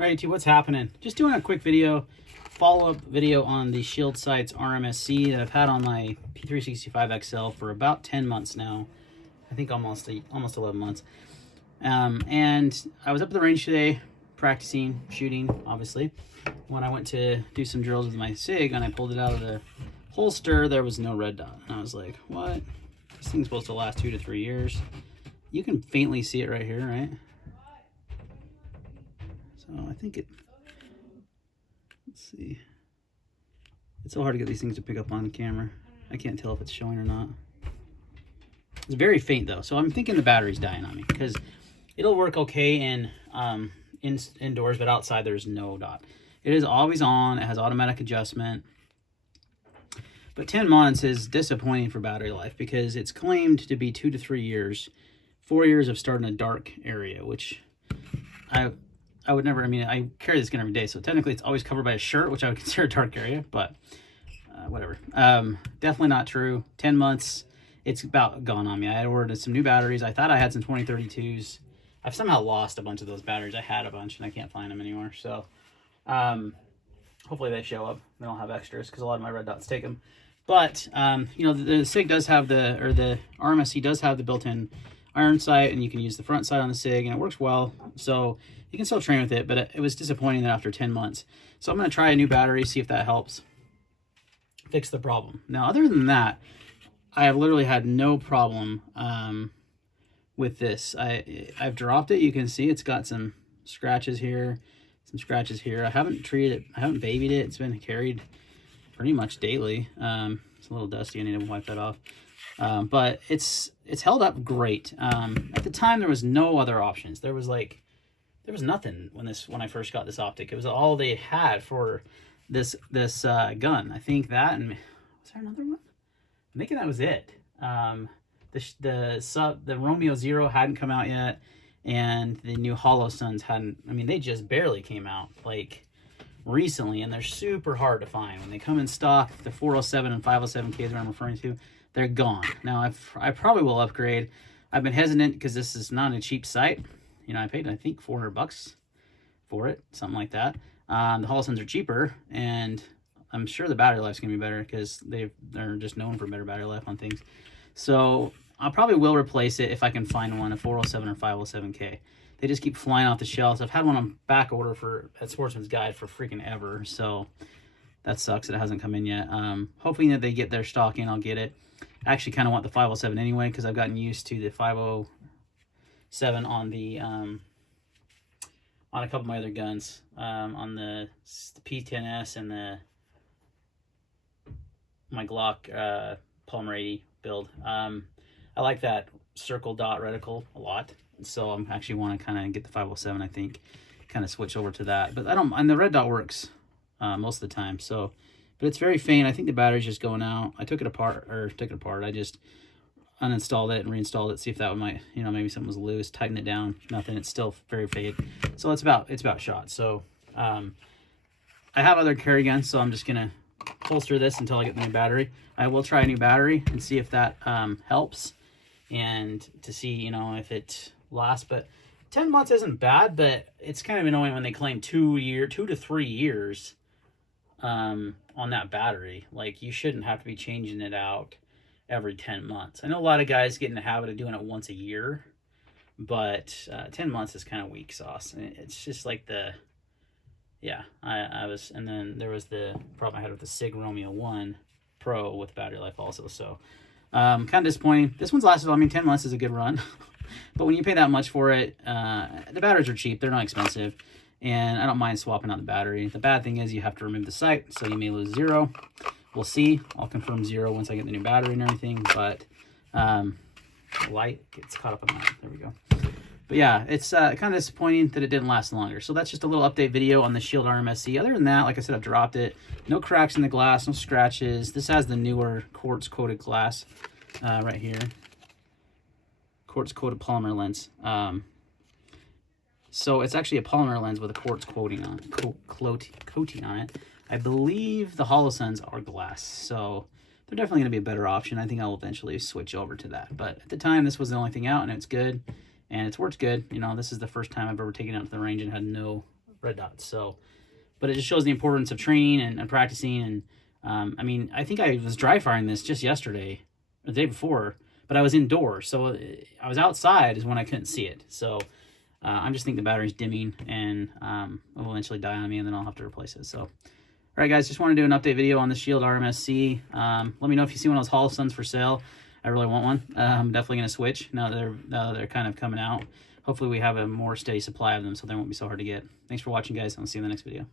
Alright, YouTube, what's happening? Just doing a quick video, follow-up video on the Shield Sights RMSc that I've had on my P365 XL for about 10 months now. I think almost 11 months. And I was up at the range today, practicing, shooting, obviously. When I went to do some drills with my SIG and I pulled it out of the holster, there was no red dot. And I was like, what? This thing's supposed to last 2 to 3 years. You can faintly see it right here, right? So I think let's see. It's so hard to get these things to pick up on the camera. I can't tell if it's showing or not. It's very faint though, so I'm thinking the battery's dying on me because it'll work okay indoors, but outside there's no dot. It is always on. It has automatic adjustment. But 10 months is disappointing for battery life because it's claimed to be 2 to 3 years, 4 years of starting a dark area, which I would never, I carry this gun every day, so technically it's always covered by a shirt, which I would consider a dark area, but whatever. Definitely not true. 10 months, it's about gone on me. I had ordered some new batteries. I thought I had some 2032s. I've somehow lost a bunch of those batteries. I had a bunch, and I can't find them anymore, so hopefully they show up. They don't have extras, because a lot of my red dots take them. But, you know, the SIG does have the RMSc does have the built-in iron sight, and you can use the front sight on the SIG, and it works well, so you can still train with it, but it was disappointing that after 10 months. So I'm going to try a new battery, see if that helps fix the problem. Now, other than that, I have literally had no problem with this. I've dropped it. You can see it's got some scratches here, some scratches here. I haven't treated it. I haven't babied it. It's been carried pretty much daily. It's a little dusty. I need to wipe that off. But it's held up great. At the time, there was no other options. There was nothing when I first got this optic. It was all they had for this gun. I think that, and was there another one? I'm thinking that was it. The Romeo Zero hadn't come out yet, and the new Hollow Suns hadn't. They just barely came out like recently, and they're super hard to find when they come in stock. The 407 and 507K is what I'm referring to. They're gone now. I probably will upgrade. I've been hesitant because this is not a cheap sight. You know, I paid, I think, $400 for it, something like that. The Hollow Suns are cheaper, and I'm sure the battery life's going to be better because they're just known for better battery life on things. So I probably will replace it if I can find one, a 407 or 507K. They just keep flying off the shelves. I've had one on back order at Sportsman's Guide for freaking ever, so that sucks that it hasn't come in yet. Hoping that they get their stock in, I'll get it. I actually kind of want the 507 anyway because I've gotten used to the 507 on on a couple of my other guns, on the P10S and my Glock Polymer 80 build. I like that circle dot reticle a lot, so I'm actually want to kind of get the 507. I think kind of switch over to that, but and the red dot works most of the time. So, but it's very faint. I think the battery's just going out. I took it apart. I just uninstalled it and reinstalled it, see if that might, maybe something was loose, tighten it down. Nothing. It's still very faint. So it's about shot. So I have other carry guns, so I'm just gonna holster this until I get the new battery. I will try a new battery and see if that helps, and to see if it lasts. But 10 months isn't bad, but it's kind of annoying when they claim 2 to 3 years on that battery. Like, you shouldn't have to be changing it out every 10 months. I know a lot of guys get in the habit of doing it once a year, but 10 months is kind of weak sauce. It's just like and then there was the problem I had with the SIG Romeo 1 Pro with battery life also. So kind of disappointing. This one's lasted, 10 months is a good run. But when you pay that much for it, the batteries are cheap. They're not expensive. And I don't mind swapping out the battery. The bad thing is you have to remove the sight, so you may lose 0. We'll see. I'll confirm 0 once I get the new battery and everything. But light gets caught up on that. There we go. But yeah, it's kind of disappointing that it didn't last longer. So that's just a little update video on the Shield RMSc. Other than that, like I said, I've dropped it. No cracks in the glass, no scratches. This has the newer quartz-coated glass right here. Quartz-coated polymer lens. So it's actually a polymer lens with a quartz coating on it. I believe the Hollow Suns are glass, so they're definitely going to be a better option. I think I'll eventually switch over to that. But at the time, this was the only thing out, and it's good, and it's worked good. This is the first time I've ever taken it out to the range and had no red dots. So, but it just shows the importance of training and practicing. And I mean, I think I was dry firing this just yesterday, or the day before, but I was indoors, so I was outside is when I couldn't see it. So I'm just thinking the battery's dimming, and it will eventually die on me, and then I'll have to replace it. So, all right, guys, just want to do an update video on the Shield RMSc. Let me know if you see one of those Holosuns for sale. I really want one. I'm definitely going to switch now that they're kind of coming out. Hopefully we have a more steady supply of them so they won't be so hard to get. Thanks for watching, guys. I'll see you in the next video.